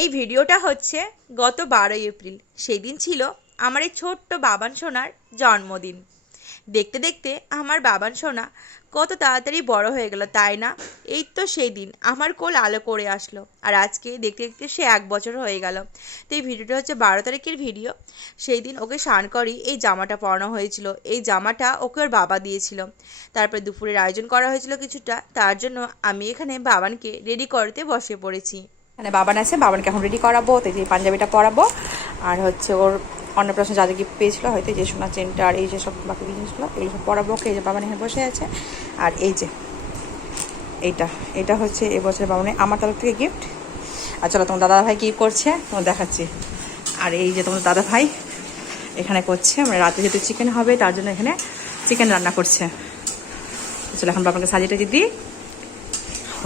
এই ভিডিওটা হচ্ছে গত 12ই এপ্রিল। সেই দিন ছিল আমার এই ছোট্ট বাবান সোনার জন্মদিন। দেখতে দেখতে আমার বাবান সোনা কত তাড়াতাড়ি বড় হয়ে গেল, তাই না? এই তো সেই দিন আমার কোল আলো করে আসলো, আর আজকে দেখতে দেখতে সে 1 বছর হয়ে গেল। তো এই ভিডিওটা হচ্ছে 12 তারিখের ভিডিও। সেই দিন ওকে স্নান করি এই জামাটা পরানো হয়েছিল। এই জামাটা ওকে ওর বাবা দিয়েছিল। তারপরে দুপুরের আয়োজন করা হয়েছিল কিছুটা, তার জন্য আমি এখানে বাবানকে রেডি করতে বসে পড়েছি। মানে বাবান আছে, বাবানকে এখন রেডি করাবো। তো এই পাঞ্জাবিটা পরাবো, আর হচ্ছে ওর অন্নপ্রাশন যা যা গিফট পেয়েছিল, হয়তো যে সোনা চেনটা আর এই যে সব বাকি জিনিসগুলো, এগুলো সব পরাবো ওকে। এই যে বাবান এখানে বসে আছে, আর এই যে এটা হচ্ছে এবছর বাবানের আমার তরফ থেকে গিফট। আর চলো তোমার দাদা ভাই কী করছে তোমার দেখাচ্ছি। আর এই যে তোমার দাদা ভাই এখানে করছে, মানে রাতে যেহেতু চিকেন হবে তার জন্য এখানে চিকেন রান্না করছে। চলো এখন বাবাকে সাজিয়ে টাজিয়ে দিই,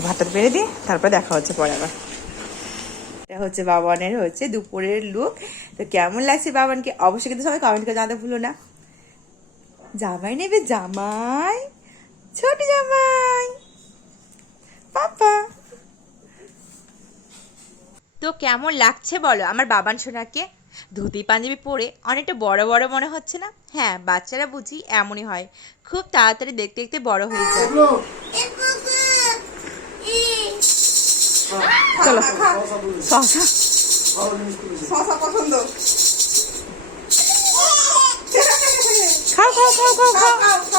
ভাতটা বেড়ে দিই, তারপরে দেখা হচ্ছে পরে আবার। এটা হচ্ছে বাবানের হচ্ছে দুপুরের লুক। তো কেমন লাগছে বাবানকে অবশ্যই কিন্তু সবাই কমেন্ট করে জানাতে ভুলো না। জামাই নেবে, জামাই, ছোট জামাই, পাপা। তো কেমন লাগছে বলো আমার বাবান সোনাকে? ধুতি পাঞ্জাবি পরে অনেকটা বড় বড় মনে হচ্ছে না? হ্যাঁ, বাচ্চারা বুঝি এমনই হয়, খুব তাড়াতাড়ি দেখতে দেখতে বড় হয়ে যায়। চলো শশা শশা পছন্দ। খাও খাও খাও খাও খাও খাও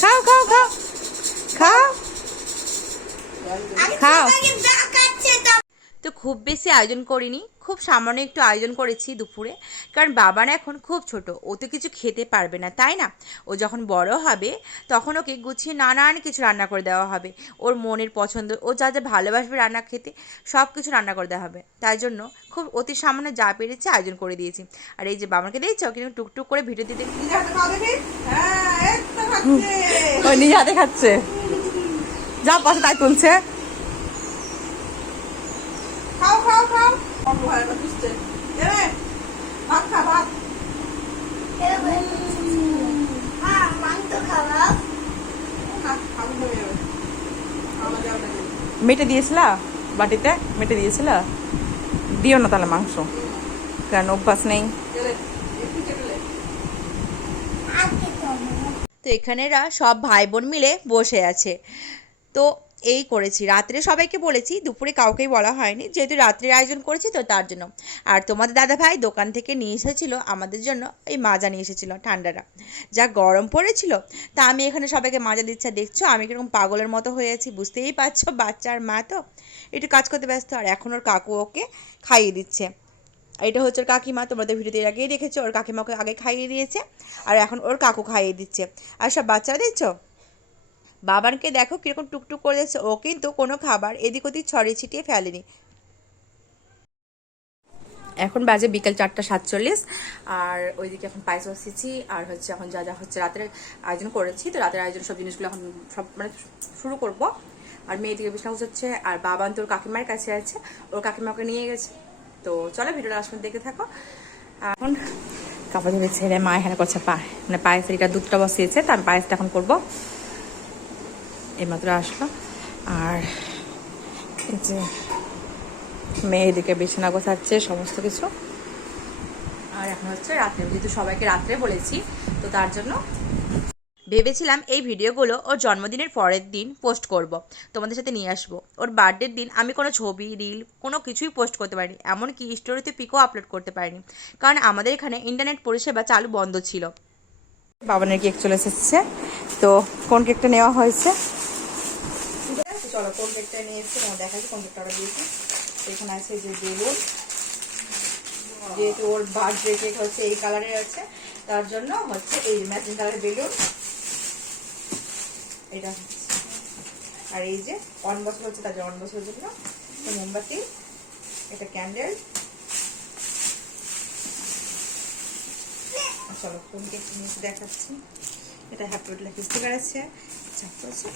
খাও খাও খাও খাও। তো খুব বেশি আয়োজন করিনি, খুব সামান্য একটু আয়োজন করেছি দুপুরে, কারণ বাবান এখন খুব ছোট, ও তো কিছু খেতে পারবে না, তাই না? ও যখন বড় হবে তখন ওকে গুছিয়ে নানান কিছু রান্না করে দেওয়া হবে। ওর মনের পছন্দ, ও যা যা ভালোবাসবে রান্না খেতে, সব কিছু রান্না করে দেওয়া হবে। তাই জন্য খুব অতি সামান্য যা পেরেছি আয়োজন করে দিয়েছি। আর এই যে বাবানকে দেখছো কিন্তু টুকটুক করে ভিডিও দিতে, ও নিজে হাতে খাচ্ছে, যা পাশে তাই তুলছে। খাও খাও খাও বুঝতে ভাত খা, ভাত মেটে দিয়েছিলা বাটিতে, মেটে দিয়েছিলা, দিও না তাহলে মাংস, কারণ অভ্যাস নেই। তো এখানেরা সব ভাই বোন মিলে বসে আছে। তো এই করেছি, রাত্রে সবাইকে বলেছি, দুপুরে কাউকেই বলা হয়নি, যেহেতু রাত্রের আয়োজন করেছি তো তার জন্য। আর তোমাদের দাদা ভাই দোকান থেকে নিয়ে এসেছিলো আমাদের জন্য এই মাজা নিয়ে এসেছিলো ঠান্ডাটা, যা গরম পড়েছিল। তা আমি এখানে সবাইকে মাজা দিচ্ছে, দেখছো আমি কিরকম পাগলের মতো হয়ে আছি, বুঝতেই পারছো, বাচ্চার মা তো একটু কাজ করতে ব্যস্ত। আর এখন ওর কাকু ওকে খাইয়ে দিচ্ছে। এটা হচ্ছে ওর কাকিমা, তোমাদের ভিডিওতে এর আগেই দেখেছো, ওর কাকিমাকে আগে খাইয়ে দিয়েছে, আর এখন ওর কাকু খাইয়ে দিচ্ছে। আর সব বাচ্চারা দেখছো বাবানকে দেখো কিরকম টুকটুক করে দিচ্ছে, ও কিন্তু কোনো খাবার এদিক ওদিক ছড়িয়ে ছিটিয়ে ফেলেনি। এখন বাজে বিকেল 4:47, আর ওইদিকে এখন পায়েস বসিয়েছি। আর হচ্ছে এখন যা যা হচ্ছে রাতের আয়োজন করেছি, তো রাতের আয়োজন সব জিনিসগুলো এখন সব মানে শুরু করব। আর মেয়ে দিকে বিছানা হচ্ছে, আর বাবান তোর কাকিমার কাছে আছে, ওর কাকিমাকে নিয়ে গেছে। তো চলো ভিডিওটা আসলে দেখে থাকো। এখন কাপড় ধরে ছেড়ে মা এখানে করছে মানে পায়েসের এটা দুধটা বসিয়েছে, তো আমি পায়েসটা এখন করবো। এইমাত্র আসলো। আর এই যে মেয়েদিকে বিছানা গোছাচ্ছে সমস্ত কিছু। আর এখন হচ্ছে রাত্রে, যেহেতু সবাইকে রাত্রে বলেছি, তো তার জন্য ভেবেছিলাম এই ভিডিওগুলো ওর জন্মদিনের পরের দিন পোস্ট করব, তোমাদের সাথে নিয়ে আসবো। ওর বার্থডের দিন আমি কোনো ছবি রিল কোনো কিছুই পোস্ট করতে পারিনি, এমনকি স্টোরিতে পিকও আপলোড করতে পারিনি, কারণ আমাদের এখানে ইন্টারনেট পরিষেবা চালু বন্ধ ছিল। বাবানের কেক চলে এসেছে। তো কোন কেকটা নেওয়া হয়েছে, চলো কোন কেকটা নিয়েছে দেখাচ্ছি। কোন কেকটা অর্ডার দিয়েছি, এখানে আছে যে বেলুন, যেহেতু ওর বার্থডে কেক হচ্ছে এই কালারের আছে, তার জন্য হচ্ছে এই ম্যাচিং কালারের বেলুন এটা হচ্ছে। আর এই যে 1 বছর হচ্ছে, তার 1 বছরের জন্য মোমবাতি, এটা ক্যান্ডেল। চলো কোন কেক নিয়েছি দেখাচ্ছি। এটা হ্যাপি বার্থডে লেখা স্টিকার আছে, চাপ আছে।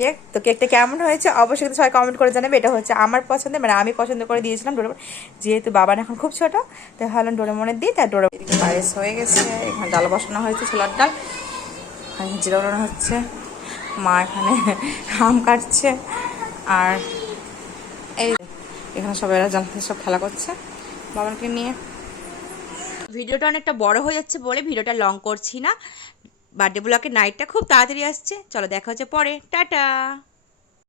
কেক, তো কেকটা কেমন হয়েছে অবশ্যই কিন্তু সবাই কমেন্ট করে জানাবে। এটা হচ্ছে আমার পছন্দের, মানে আমি পছন্দ করে দিয়েছিলাম ডোরেমন, যেহেতু বাবা এখন খুব ছোট, তাই ভাবলাম ডোরেমনের দিই। তাই ডোরেমন পায়েস হয়ে গেছে, এখানে ডাল বসানো হয়েছে, ছোলার ডাল। এখানে জিরা বানানো হচ্ছে, মা এখানে আম কাটছে, আর এই এখানে সবাই জানতে সব খেলা করছে বাবানকে নিয়ে। ভিডিওটা অনেকটা বড় হয়ে যাচ্ছে বলে ভিডিওটা লং করছি না। বার্থডে ব্লগের নাইটটা খুব তাড়াতাড়ি আসছে। চলো দেখা হচ্ছে পরে, টাটা।